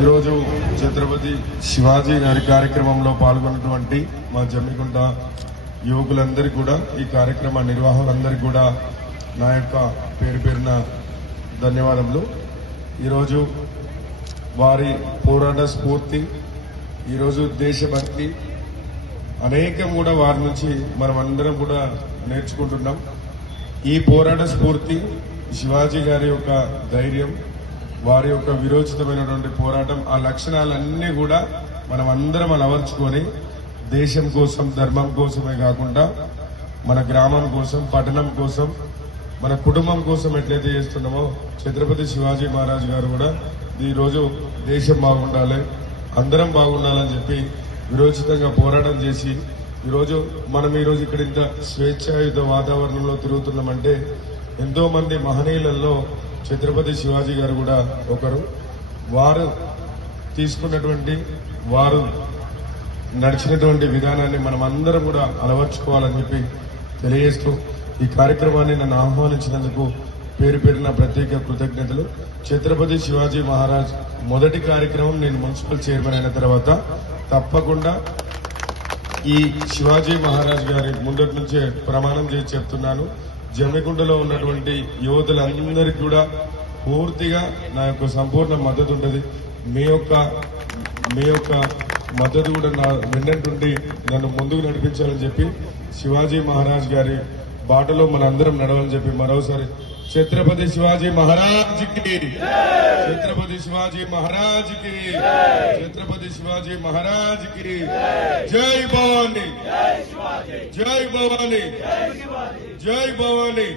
ఈరోజు ఛత్రపతి శివాజీ గారి కార్యక్రమంలో పాల్గొన్నటువంటి మా జమ్మికుంట యువకులందరికీ కూడా, ఈ కార్యక్రమ నిర్వాహకులందరికీ కూడా నా యొక్క పేరు పేరున ధన్యవాదములు. ఈరోజు వారి పోరాట స్ఫూర్తి, ఈరోజు దేశభక్తి అనేకం కూడా వారి నుంచి మనం అందరం కూడా నేర్చుకుంటున్నాం. ఈ పోరాట స్ఫూర్తి, శివాజీ గారి యొక్క ధైర్యం, వారి యొక్క విరోచితమైనటువంటి పోరాటం, ఆ లక్షణాలన్నీ కూడా మనం అందరం అలవర్చుకొని దేశం కోసం, ధర్మం కోసమే కాకుండా మన గ్రామం కోసం, పట్టణం కోసం, మన కుటుంబం కోసం ఎట్లయితే చేస్తున్నామో ఛత్రపతి శివాజీ మహారాజ్ గారు కూడా ఈరోజు దేశం బాగుండాలి, అందరం బాగుండాలని చెప్పి విరోచితంగా పోరాటం చేసి ఈరోజు మనం ఇక్కడ ఇంత స్వేచ్ఛాయుత వాతావరణంలో తిరుగుతున్నామంటే ఎంతో మంది మహనీయులలో ఛత్రపతి శివాజీ గారు కూడా ఒకరు. వారు తీసుకున్నటువంటి, వారు నడిచినటువంటి విధానాన్ని మనం అందరం కూడా అలవర్చుకోవాలని చెప్పి తెలియజేస్తూ ఈ కార్యక్రమాన్ని నన్ను ఆహ్వానించినందుకు పేరు పేరున ప్రత్యేక కృతజ్ఞతలు. ఛత్రపతి శివాజీ మహారాజ్ మొదటి కార్యక్రమం నేను మున్సిపల్ చైర్మన్ అయిన తర్వాత తప్పకుండా ఈ శివాజీ మహారాజ్ గారి ముందటి నుంచే ప్రమాణం చేసి చెప్తున్నాను, జమ్మికుంటలో ఉన్నటువంటి యువతులందరికీ కూడా పూర్తిగా నా యొక్క సంపూర్ణ మద్దతు ఉంటుంది. మీ యొక్క మద్దతు కూడా నా వెన్నంటుండి నన్ను ముందుకు నడిపించాలని చెప్పి, శివాజీ మహారాజ్ గారి బాటలో మనందరం నడవాలని చెప్పి మరోసారి ఛత్రపతి శివాజీ మహారాజ్కి, ఛత్రపతి శివాజీ మహారాజ్కి, ఛత్రపతి శివాజీ మహారాజ్కి జై భవానీ, జై భవానీ, జై భవానీ.